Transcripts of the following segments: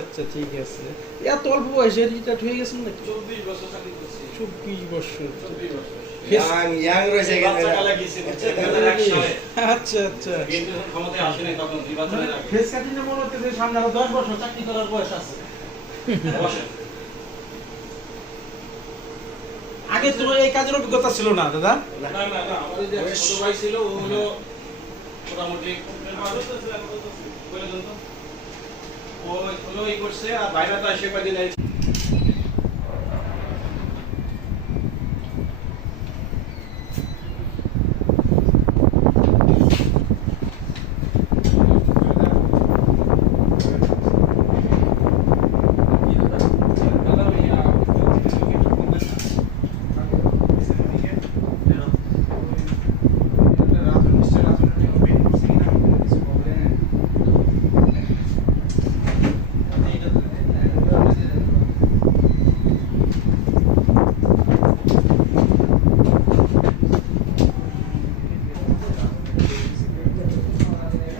আচ্ছা ঠিক আছে। এত অল্প বয়সে রিটায়ার্ড হয়ে গেছেন নাকি? 24 বছর চাকরি করছি। 24 বছর। 24 বছর। ইয়াং রয়েছে বাচ্চা কালে গেছি, 2001 সালে। আচ্ছা আচ্ছা। কিন্তু ক্ষমতায় আসেনি তখন নির্বাচনের আগে। ফেস কাটিংয়ে মনে হচ্ছে যে সামনে আরো 10 বছর চাকরি করার বয়স আছে। বসেন। আগে তো এই কাজের অভিজ্ঞতা ছিল না দাদা। না আমাদের যে একটা ছোট ভাই ছিল ও হলো মোটামুটি বলে দেন তো। ও হলো এই করছে আর বাইরে তো এসে কয়দিন এই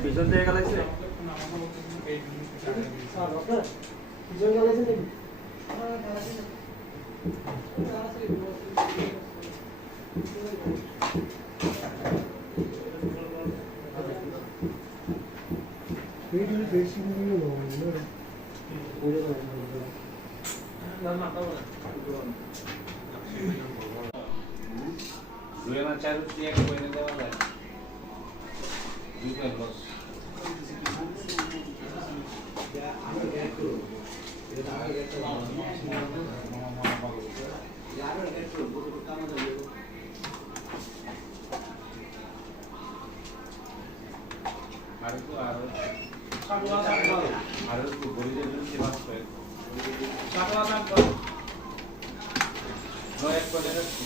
পিছন থেকে গেলাইছে। দুইনা চার উঠি এক কইনে দেওয়া যায় দুই কয়েক লস আর তো আর তো গরিবের জন্য সেবা করে টাকা দাম কর নয় এক করে রাখছি